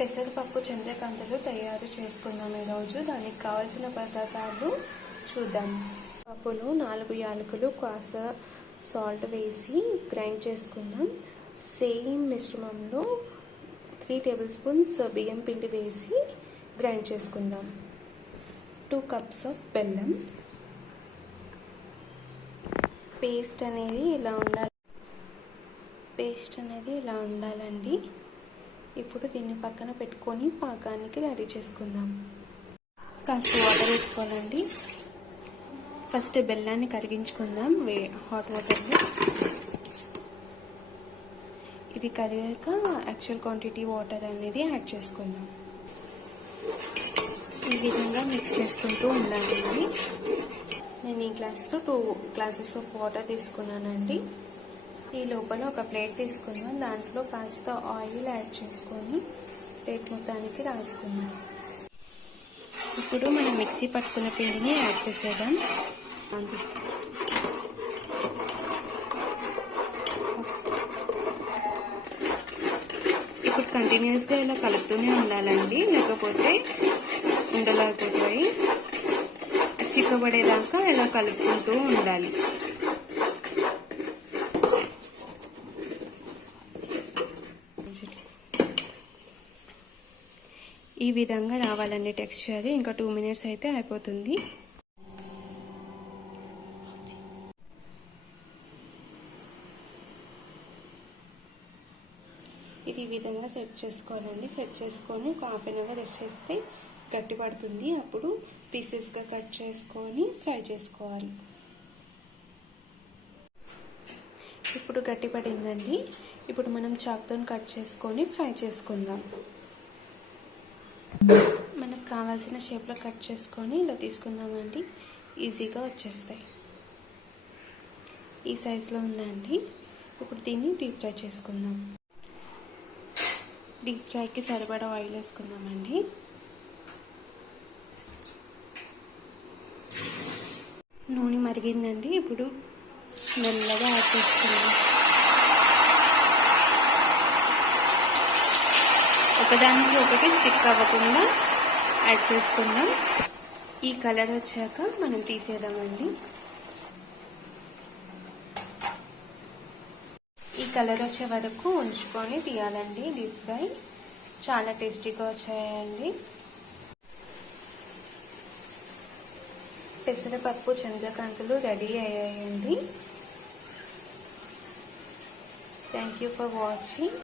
పెసరపప్పు చంద్రకాంతలు తయారు చేసుకుందాం ఈరోజు. దానికి కావలసిన పదార్థాలు చూద్దాం. పప్పులో నాలుగు యాలకులు కాస్త సాల్ట్ వేసి గ్రైండ్ చేసుకుందాం. సేమ్ మిశ్రమంలో త్రీ టేబుల్ స్పూన్స్ బియ్యం పిండి వేసి గ్రైండ్ చేసుకుందాం. టూ కప్స్ ఆఫ్ బెల్లం. పేస్ట్ అనేది ఇలా ఉండాలి. పేస్ట్ అనేది ఇలా ఉండాలండి. ఇప్పుడు దీన్ని పక్కన పెట్టుకొని పాకానికి రెడీ చేసుకుందాం. కాస్త వాటర్ వేసుకోవాలండి. ఫస్ట్ బెల్లాన్ని కరిగించుకుందాం వే హాట్ వాటర్లో ఇది కరిగాక యాక్చువల్ క్వాంటిటీ వాటర్ అనేది యాడ్ చేసుకుందాం. ఈ విధంగా మిక్స్ చేసుకుంటూ ఉండాలండి. నేను ఈ గ్లాస్తో టూ గ్లాసెస్ ఆఫ్ వాటర్ తీసుకున్నానండి. ఈ లోపల ఒక ప్లేట్ తీసుకుందాం. దాంట్లో కాస్త ఆయిల్ యాడ్ చేసుకొని ప్లేట్ మొత్తానికి రాసుకుందాం. ఇప్పుడు మనం మిక్సీ పట్టుకున్న పిండిని యాడ్ చేసేద్దాం. ఇప్పుడు కంటిన్యూస్గా ఇలా కలుపుతూనే ఉండాలండి. లేకపోతే ఉండలేకపోతాయి. చిక్కబడేదాకా ఇలా కలుపుకుంటూ ఉండాలి. ఈ విధంగా రావాలండి టెక్స్చర్ ఇంకా టూ మినిట్స్ అయితే అయిపోతుంది. ఇది ఈ విధంగా సెట్ చేసుకోవాలండి. సెట్ చేసుకొని ఒక హాఫ్ అన్ అవర్ రెస్ట్ చేస్తే గట్టి పడుతుంది. అప్పుడు పీసెస్గా కట్ చేసుకొని ఫ్రై చేసుకోవాలి. ఇప్పుడు గట్టి పడిందండి. ఇప్పుడు మనం చాక్తో కట్ చేసుకొని ఫ్రై చేసుకుందాం. మనకు కావాల్సిన షేప్లో కట్ చేసుకొని ఇలా తీసుకుందామండి. ఈజీగా వచ్చేస్తాయి. ఈ సైజులో ఉందండి. ఇప్పుడు దీన్ని డీప్ ఫ్రై చేసుకుందాం. డీప్ ఫ్రైకి సరిపడా ఆయిల్ వేసుకుందామండి. నూనె మరిగిందండి. ఇప్పుడు మెల్లగా యాడ్ చేసుకుందాం. ఒకదానికి ఒకటి స్టిక్ అవ్వకుండా యాడ్ చేసుకుందాం. ఈ కలర్ వచ్చాక మనం తీసేద్దామండి. ఈ కలర్ వచ్చే వరకు ఉంచుకొని తీయాలండి డీప్ ఫ్రై చాలా టేస్టీగా వచ్చాయండి. పెసరపప్పు చంద్రకాంతులు రెడీ అయ్యాయండి. Thank you for watching